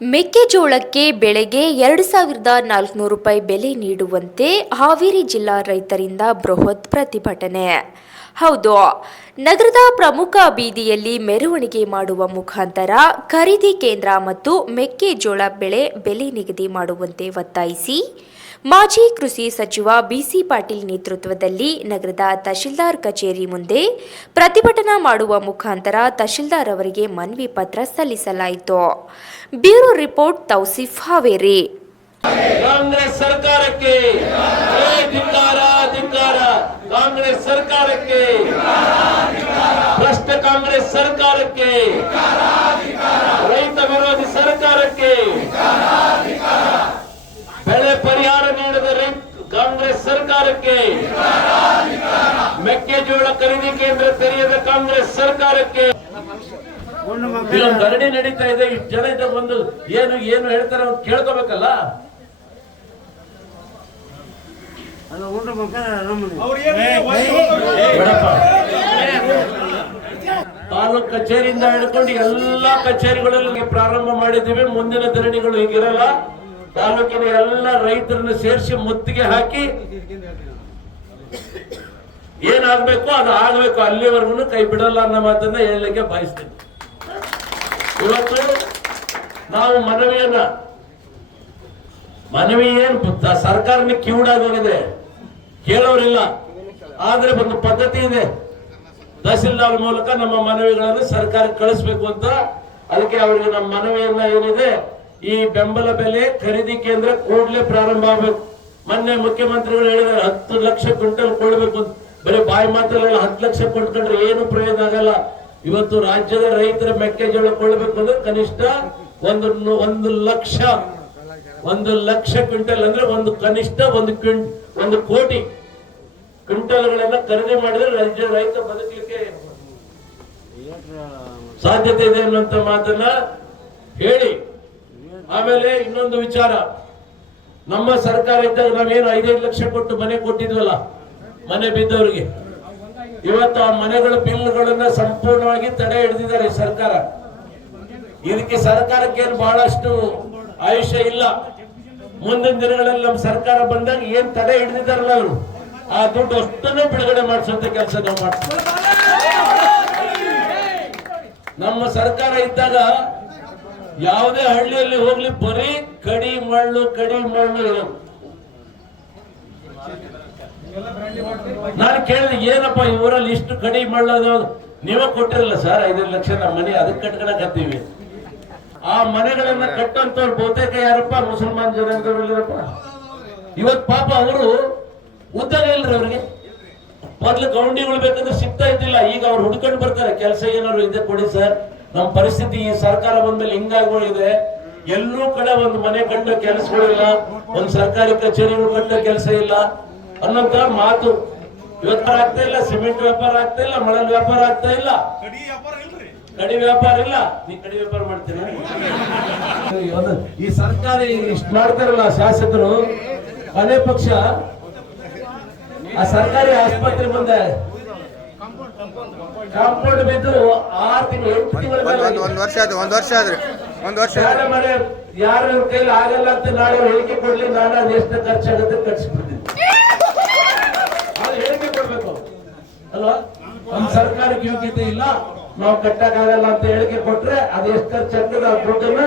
ಮೆಕ್ಕೆಜೋಳಕ್ಕೆ ಬೆಳೆಗೆ 2,400 ರೂಪಾಯಿ ಬೆಲೆ ನೀಡುವಂತೆ ಹಾವೇರಿ ಜಿಲ್ಲಾ ರೈತರಿಂದ ಬೃಹತ್ ಪ್ರತಿಭಟನೆ. ಹೌದು, ನಗರದ ಪ್ರಮುಖ ಬೀದಿಯಲ್ಲಿ ಮೆರವಣಿಗೆ ಮಾಡುವ ಮುಖಾಂತರ ಖರೀದಿ ಕೇಂದ್ರ ಮತ್ತು ಮೆಕ್ಕೆಜೋಳ ಬೆಲೆ ನಿಗದಿ ಮಾಡುವಂತೆ ಒತ್ತಾಯಿಸಿ ಮಾಜಿ ಕೃಷಿ ಸಚಿವ ಬಿಸಿ ಪಾಟೀಲ್ ನೇತೃತ್ವದಲ್ಲಿ ನಗರದ ತಹಶೀಲ್ದಾರ್ ಕಚೇರಿ ಮುಂದೆ ಪ್ರತಿಭಟನಾ ಮಾಡುವ ಮುಖಾಂತರ ತಹಶೀಲ್ದಾರ್ ಅವರಿಗೆ ಮನವಿ ಪತ್ರ ಸಲ್ಲಿಸಲಾಯಿತು. Bureau report Tausif Haveri. ಕಾಂಗ್ರೆಸ್ ಸರ್ಕಾರಕ್ಕೆ ಕಾಂಗ್ರೆಸ್ ಸರ್ಕಾರಕ್ಕೆ ಭ್ರಷ್ಟ ಕಾಂಗ್ರೆಸ್ ಸರ್ಕಾರಕ್ಕೆ ರೈತ ವಿರೋಧಿ ಸರ್ಕಾರಕ್ಕೆ ಬೆಳೆ ಪರಿಹಾರ ನೀಡದ ಕಾಂಗ್ರೆಸ್ ಸರ್ಕಾರಕ್ಕೆ ಮೆಕ್ಕೆಜೋಳ ಖರೀದಿ ಕೇಂದ್ರ ತೆರೆಯದ ಕಾಂಗ್ರೆಸ್ ಸರ್ಕಾರಕ್ಕೆ ಧರಣಿ ನಡೀತಾ ಇದೆ. ಇಷ್ಟು ಜನ ಇದ್ದಾಗ ಒಂದು ಏನು ಏನು ಹೇಳ್ತಾರೆ ಅಂತ ಕೇಳ್ಕೋಬೇಕಲ್ಲ. ತಾಲೂಕ್ ಕಚೇರಿಯಿಂದ ಹಿಡ್ಕೊಂಡು ಎಲ್ಲಾ ಕಚೇರಿಗಳಲ್ಲಿ ಪ್ರಾರಂಭ ಮಾಡಿದ್ದೀವಿ. ಮುಂದಿನ ಧರಣಿಗಳು ಹೀಗಿರಲ್ಲ. ತಾಲೂಕಿನ ಎಲ್ಲ ರೈತರನ್ನು ಸೇರಿಸಿ ಮುತ್ತಿಗೆ ಹಾಕಿ ಏನಾಗಬೇಕು ಅದು ಆಗಬೇಕು, ಅಲ್ಲಿವರೆಗೂ ಕೈ ಬಿಡಲ್ಲ ಅನ್ನೋ ಮಾತನ್ನ ಹೇಳಲಿಕ್ಕೆ ಬಯಸ್ತೀನಿ. ಇವತ್ತು ನಾವು ಮನವಿ ಏನು ಸರ್ಕಾರಕ್ಕೆ ಕಿವುಡಾಗೋಗಿದೆ, ಕೇಳೋರಿಲ್ಲ. ಆದ್ರೆ ಒಂದು ಪದ್ಧತಿ ಇದೆ, ತಹಸೀಲ್ದಾರ್ ಮೂಲಕ ನಮ್ಮ ಮನವಿಗಳನ್ನು ಸರ್ಕಾರಕ್ಕೆ ಕಳಿಸ್ಬೇಕು ಅಂತ. ಅದಕ್ಕೆ ಅವರಿಗೆ ನಮ್ಮ ಮನವಿಯನ್ನ ಏನಿದೆ, ಈ ಬೆಂಬಲ ಬೆಲೆ ಖರೀದಿ ಕೇಂದ್ರ ಕೂಡಲೇ ಪ್ರಾರಂಭ ಆಗಬೇಕು. ಮೊನ್ನೆ ಮುಖ್ಯಮಂತ್ರಿಗಳು ಹೇಳಿದ್ದಾರೆ 10 ಲಕ್ಷ ಕ್ವಿಂಟಲ್ ಕೊಡ್ಬೇಕು ಅಂತ. ಬರೀ ಬಾಯಿ ಮಾತಲ್ಲ, 10 ಲಕ್ಷ ಕೊಂಡ್ಕೊಂಡ್ರೆ ಏನು ಪ್ರಯೋಜನ ಆಗಲ್ಲ. ಇವತ್ತು ರಾಜ್ಯದ ರೈತರ ಮೆಕ್ಕೆಜೋಳ ಕೊಡ್ಬೇಕು ಅಂದ್ರೆ ಕನಿಷ್ಠ ಒಂದು ಲಕ್ಷ ಕ್ವಿಂಟಲ್ ಅಂದ್ರೆ ಕನಿಷ್ಠ ಒಂದು ಕೋಟಿ ಕ್ವಿಂಟಲ್ಗಳನ್ನ ಖರೀದಿ ಮಾಡಿದ್ರೆ ರಾಜ್ಯ ರೈತ ಬದುಕಲಿಕ್ಕೆ ಸಾಧ್ಯತೆ ಇದೆ ಅನ್ನುವಂತ ಮಾತನ್ನ ಹೇಳಿ. ಆಮೇಲೆ ಇನ್ನೊಂದು ವಿಚಾರ, ನಮ್ಮ ಸರ್ಕಾರ ಇದ್ದಾಗ ನಾವೇನು 5 ಲಕ್ಷ ಕೊಟ್ಟು ಮನೆ ಕೊಟ್ಟಿದ್ವಲ್ಲ, ಮನೆ ಬಿದ್ದವರಿಗೆ, ಇವತ್ತು ಆ ಮನೆಗಳ ಬಿಲ್ಗಳನ್ನ ಸಂಪೂರ್ಣವಾಗಿ ತಡೆ ಹಿಡಿದಿದ್ದಾರೆ ಸರ್ಕಾರ. ಇದಕ್ಕೆ ಸರ್ಕಾರಕ್ಕೆ ಏನು ಬಹಳಷ್ಟು ಆಯುಷ್ಯ ಇಲ್ಲ. ಮುಂದಿನ ದಿನಗಳಲ್ಲಿ ನಮ್ಮ ಸರ್ಕಾರ ಬಂದಾಗ ಏನ್ ತಡೆ ಹಿಡಿದಿದ್ದಾರಲ್ಲ ಅವರು, ಆ ದುಡ್ಡು ಅಷ್ಟನ್ನು ಬಿಡುಗಡೆ ಮಾಡಿಸುವಂತ ಕೆಲಸ ನಾವು ಮಾಡ್ತೀವಿ. ನಮ್ಮ ಸರ್ಕಾರ ಇದ್ದಾಗ ಯಾವುದೇ ಹಳ್ಳಿಯಲ್ಲಿ ಹೋಗ್ಲಿ ಬರೀ ಕಡಿ ಮಳ್ಳು ಇರೋದು. ನಾನು ಕೇಳಿದೆ, ಏನಪ್ಪ ಈ ಊರಲ್ಲಿ ಇಷ್ಟು ಕಡಿ ಮಳ್ಳೋದು ನೀವೇ ಕೊಟ್ಟಿರಲ್ಲ ಸರ್ 5 ಲಕ್ಷ ನಮ್ಮ ಮನೆ ಅದಕ್ಕೆ ಕಟ್ಕೊಳಕತ್ತೀವಿ. ಆ ಮನೆಗಳನ್ನ ಕಟ್ಟಂತವ್ರು ಬಹುತೇಕ ಯಾರಪ್ಪ ಮುಸಲ್ಮಾನ್ ಜನಾಂಗದವರಪ್ಪ. ಇವತ್ ಪಾಪ ಅವರು ಉದ್ಯೋಗ ಇಲ್ರಿ ಅವ್ರಿಗೆ. ಮೊದ್ಲು ಗೌಂಡಿಗಳು ಬೇಕಂದ್ರೆ ಸಿಗ್ತಾ ಇದ್ದಿಲ್ಲ, ಈಗ ಅವ್ರು ಹುಡ್ಕೊಂಡು ಬರ್ತಾರೆ. ಕೆಲಸ ಏನಾದ್ರು ಇದೆ ಕೊಡಿ ಸರ್, ನಮ್ಮ ಪರಿಸ್ಥಿತಿ ಈ ಸರ್ಕಾರ ಬಂದ್ಮೇಲೆ ಹಿಂಗಾಗೋಗಿದೆ. ಎಲ್ಲೂ ಕಡೆ ಒಂದು ಮನೆ ಕಟ್ಟೋ ಕೆಲಸಗಳಿಲ್ಲ, ಒಂದು ಸರ್ಕಾರಿ ಕಚೇರಿಗಳು ಕಟ್ಟೋ ಕೆಲಸ ಇಲ್ಲ ಅನ್ನೋಂತ ಮಾತು. ಇವತ್ತು ಆಗ್ತಾ ಇಲ್ಲ, ಸಿಮೆಂಟ್ ವ್ಯಾಪಾರ ಆಗ್ತಾ ಇಲ್ಲ, ಮಳಲ್ ವ್ಯಾಪಾರ ಆಗ್ತಾ ಇಲ್ಲ, ಕಡಿ ವ್ಯಾಪಾರ ಇಲ್ಲ. ನೀ ಕಡಿ ವ್ಯಾಪಾರ ಮಾಡ್ತೀರ? ಈ ಸರ್ಕಾರ ಇಷ್ಟು ಮಾಡ್ತಾರಲ್ಲ ಶಾಸಕರು, ಅದೇ ಪಕ್ಷ ಆ ಸರ್ಕಾರಿ ಆಸ್ಪತ್ರೆ ಮುಂದೆ ಕಾಂಪೌಂಡ್ ಬಿದ್ದು 6 ತಿಂಗಳು 8 ತಿಂಗಳ ಒಂದು ವರ್ಷ ಮನೆ ಯಾರ ಕೈಲಿ ಆಗಲ್ಲ ಅಂತ ನಾಳೆ ಹೇಳಿಕೆ ಕೊಡ್ಲಿ, ನಾನು ಅದೆಷ್ಟು ಖರ್ಚಾಗುತ್ತೆ ಖರ್ಚಿಬಿಡ್ತೀನಿ. ಅದು ಹೇಳಿಕೆ ಕೊಡ್ಬೇಕು ಅಲ್ವಾ? ನಮ್ಮ ಸರ್ಕಾರಕ್ಕೆ ಯೋಗ್ಯತೆ ಇಲ್ಲ, ನಾವು ಕಟ್ಟಕ್ಕಾಗಲ್ಲ ಅಂತ ಹೇಳಿಕೆ ಕೊಟ್ರೆ ಅದು ಎಷ್ಟು ಖರ್ಚಾಗ್ತದೆ ಆ ದುಡ್ಡನ್ನ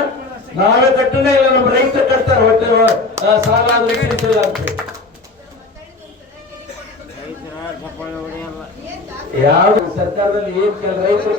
ನಾವೇ ಕಟ್ಟನೇ ಇಲ್ಲ, ನಮ್ಮ ರೈತರು ಕಟ್ತಾರೆ. ಹೊಟ್ಟೆ ಸಾಲ ಅಂತ ಯಾವ ಸರ್ಕಾರದಲ್ಲಿ ಏನ್ ರೈತರು